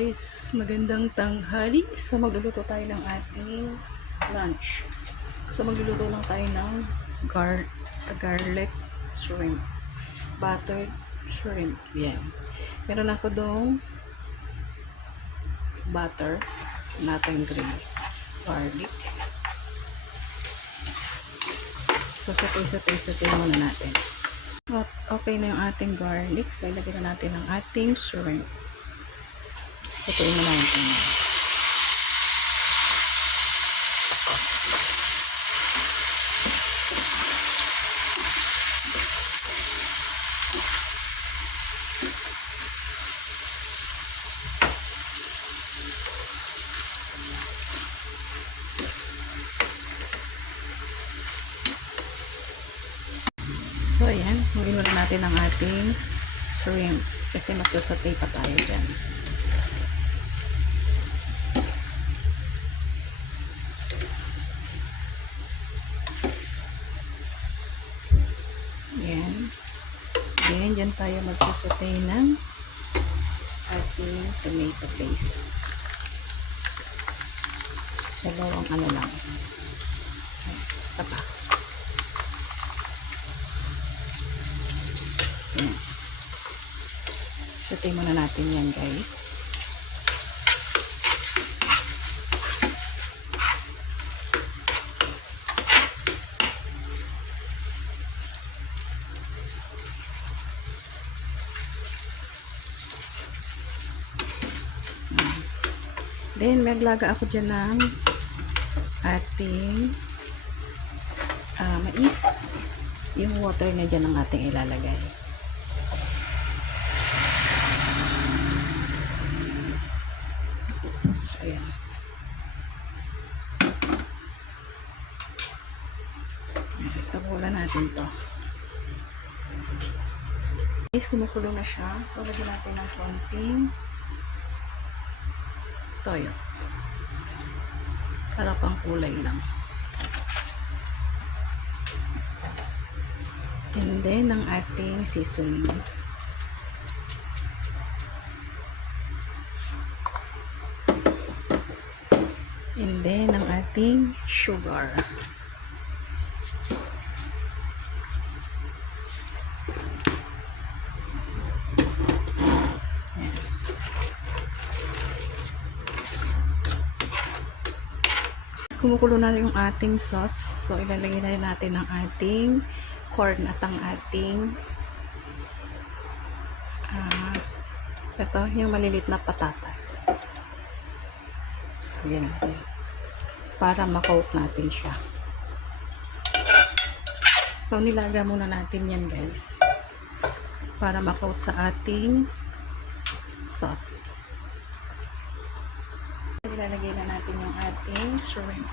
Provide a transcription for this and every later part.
guys, magandang tanghali. So magluluto tayo ng ating lunch. So magluluto lang tayo ng garlic shrimp, buttered shrimp. Yan. Meron ako dong butter, natin green garlic. So satay muna natin. Okay na yung ating garlic. So ilagay na natin ang ating shrimp. Satuin mo natin. So ayan, muli natin ang ating shrimp kasi magsusatay pa tayo dyan. Ayan. Then, dyan tayo magsusatay ng ating tomato paste. Dalawang ano lang. Tapa. Ayan. Satay muna natin yan, guys. Then, maglaga ako dyan ng ating mais. Yung water na dyan ang ating ilalagay. So, ayan. Tabulan natin to. Guys, kumukulo na siya. So, lagyan natin ng konting toyo. Para pang kulay lang. And then, ang ating seasoning. And then, ang ating sugar. Kumukulo na yung ating sauce. So, ilalagay na natin ang ating corn at ang ating ito, yung malilit na patatas. Ayan natin. Para ma-coat natin siya. So, nilaga muna natin yan, guys. Para ma-coat sa ating sauce. Ilalagay na natin yung ating shrimp.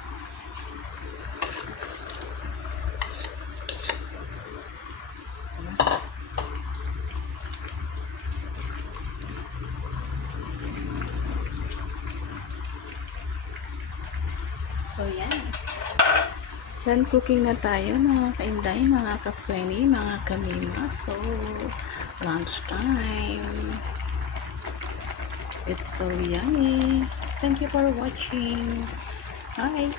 So, yan. Then, cooking na tayo, mga kainday, mga ka-frenny, mga kamima. So, lunch time. It's so yummy. Thank you for watching. Bye.